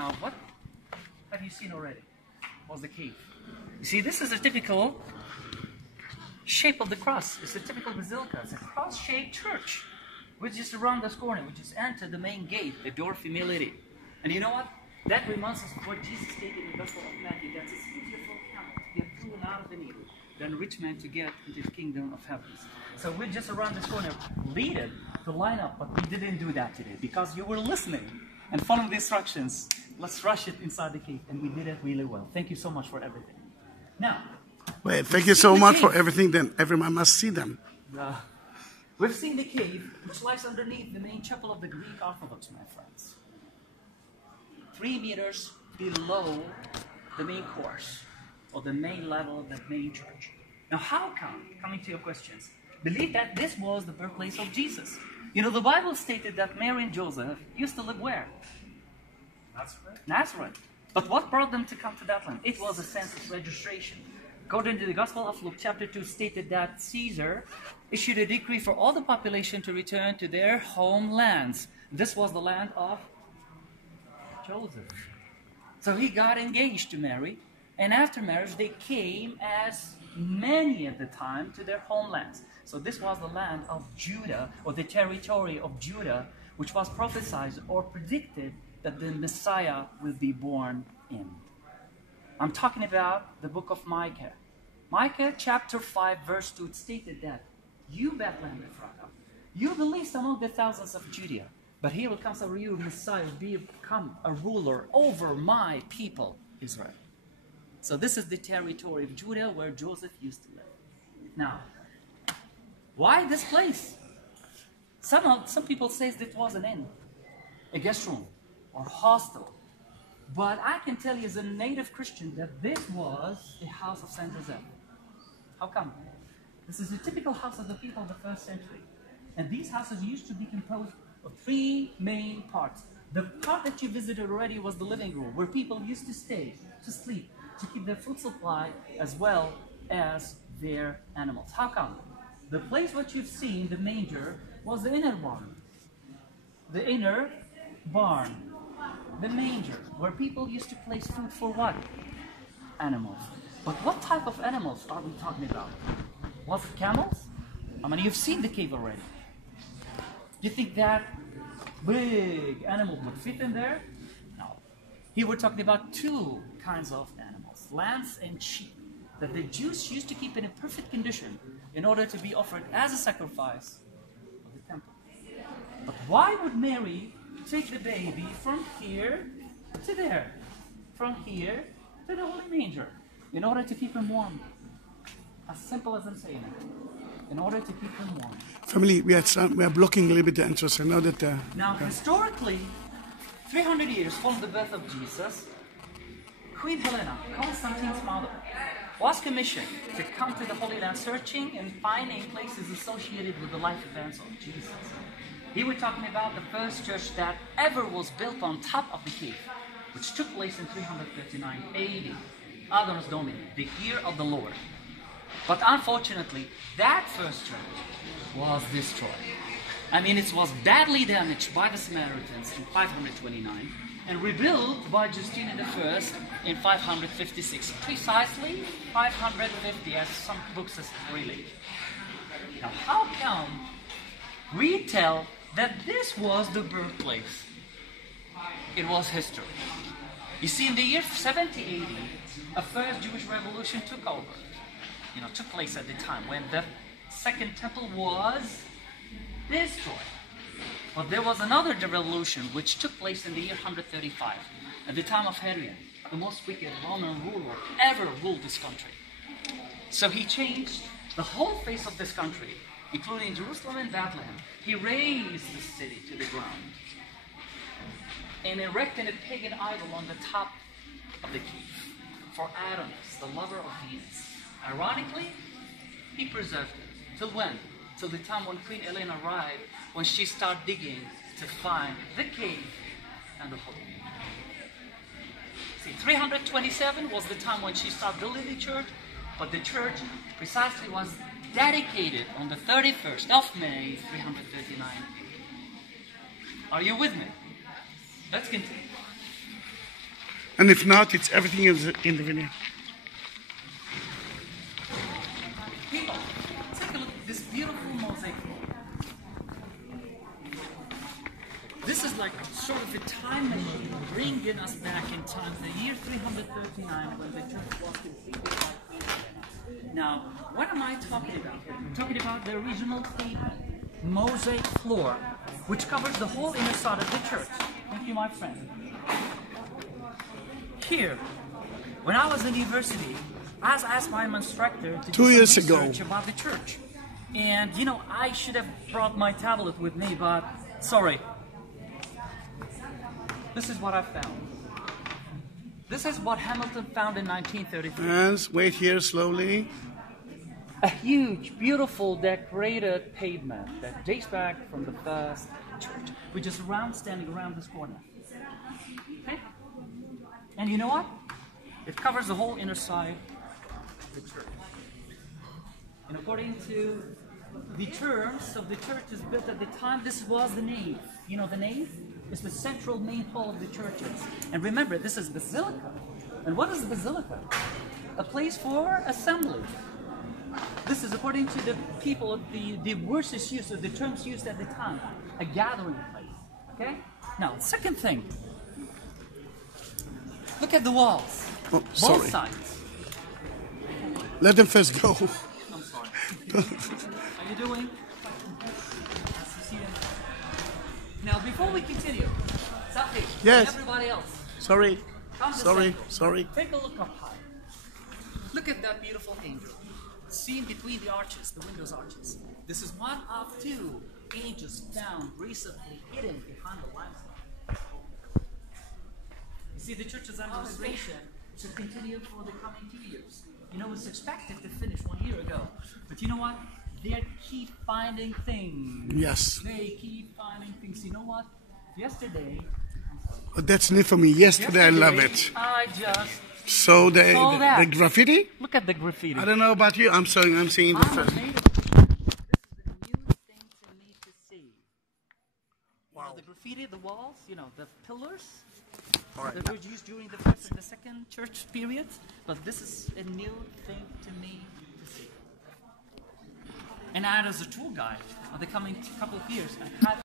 Now, what have you seen already? Was the cave. You see, this is a typical shape of the cross. It's a typical basilica. It's a cross-shaped church. We just around this corner. We just enter the main gate, the door of humility. And you know what? That reminds us of what Jesus stated in the Gospel of Matthew. That it's easier for a camel to get through and out of the needle than a rich man to get into the kingdom of heaven. So we're just around this corner, leaded to line up, but we didn't do that today because you were listening and following the instructions. Let's rush it inside the cave, and we did it really well. Thank you so much for everything. Now, wait, thank you so much for everything. Then everyone must see them. We've seen the cave, which lies underneath the main chapel of the Greek Orthodox, my friends. 3 meters below the main course, or the main level of that main church. Now, how come, coming to your questions, believe that this was the birthplace of Jesus? You know, the Bible stated that Mary and Joseph used to live where? Nazareth. But what brought them to come to that land? It was a census registration. According to the Gospel of Luke, chapter 2, stated that Caesar issued a decree for all the population to return to their homelands. This was the land of Joseph. So he got engaged to Mary, and after marriage they came as many at the time to their homelands. So this was the land of Judah, or the territory of Judah, which was prophesied or predicted that the Messiah will be born in. I'm talking about the book of Micah. Micah chapter 5 verse 2, it stated that, you Bethlehem Ephrathah, you the least among the thousands of Judea, but here will come over you, Messiah, become a ruler over my people, Israel. So this is the territory of Judah where Joseph used to live. Now, why this place? Some people say that it was an inn, a guest room, or hostel. But I can tell you as a native Christian that this was the house of Saint Joseph. How come? This is a typical house of the people of the first century. And these houses used to be composed of 3 main parts. The part that you visited already was the living room, where people used to stay, to sleep, to keep their food supply as well as their animals. How come? The place what you've seen, the manger, was the inner barn. The inner barn. The manger, where people used to place food for what? Animals. But what type of animals are we talking about? Was it camels? I mean, you've seen the cave already. You think that big animal would fit in there? No. Here we're talking about 2 kinds of animals, lambs and sheep, that the Jews used to keep in a perfect condition in order to be offered as a sacrifice of the temple. But why would Mary take the baby from here to there, from here to the holy manger, in order to keep him warm? As simple as I'm saying it. In order to keep him warm. Family, we are blocking a little bit the entrance. I know that. Now, historically, 300 years following the birth of Jesus, Queen Helena, Constantine's mother, was commissioned to come to the Holy Land, searching and finding places associated with the life events of Jesus. Here we're talking about the first church that ever was built on top of the cave, which took place in 339 AD, Anno Domini, the year of the Lord. But unfortunately, that first church was destroyed. I mean, it was badly damaged by the Samaritans in 529 and rebuilt by Justinian I in 556. Precisely 550, as some books relate. Now, how come we tell that this was the birthplace? It was history. You see, in the year 70 AD, a first Jewish revolution took place at the time when the Second Temple was destroyed. But there was another revolution which took place in the year 135, at the time of Hadrian, the most wicked Roman ruler ever ruled this country. So he changed the whole face of this country, including Jerusalem and Bethlehem. He razed the city to the ground and erected a pagan idol on the top of the cave for Adonis, the lover of Venus. Ironically, he preserved it. Till when? Till the time when Queen Helena arrived, when she started digging to find the cave and the holy manger. See, 327 was the time when she started building the church, but the church precisely was dedicated on the 31st of May, 339. Are you with me? Let's continue. And if not, it's everything is in the video. People, take a look at this beautiful mosaic. This is like sort of a time machine bringing us back in time to the year 339 when the church was completed by Queen. Now, what am I talking about? I'm talking about the original pavement, mosaic floor, which covers the whole inner side of the church. Thank you, my friend. Here, when I was in university, I was asked by my instructor to do 2 years some ago research about the church. And, you know, I should have brought my tablet with me, but sorry. This is what I found. This is what Hamilton found in 1933. And wait here slowly. A huge, beautiful, decorated pavement that dates back from the first church, which is standing around this corner. Okay? And you know what? It covers the whole inner side of the church. And according to the terms of the church is built at the time, this was the nave. You know the nave? It's the central main hall of the churches. And remember, this is basilica. And what is a basilica? A place for assembly. This is according to the people, the words used, or the terms used at the time. A gathering place. Okay? Now, second thing. Look at the walls. Oh, Both sides. Let them first go. I'm sorry. How you doing? Nice to see you. Now, before we continue, Zahi, Yes. and everybody else, Sorry. come to Sorry. Central. Sorry. Take a look up high. Look at that beautiful angel. Seen between the arches, the windows arches. This is one of two angels found recently hidden behind the limestone. You see, the church is under restoration to continue for the coming 2 years. You know, it's expected to finish 1 year ago. But you know what? They keep finding things. Yes. They keep finding things. You know what? Yesterday... Oh, that's new for me. Yesterday I love it. I just So the graffiti? look at the graffiti. I don't know about you. I'm seeing the I'm first. a native Christian. This is a new thing to me to see. Wow. You know, the graffiti, the walls, you know, the pillars that were used during the first and the second church period. But this is a new thing to me to see. And I, as a tour guide of the coming couple of years, I had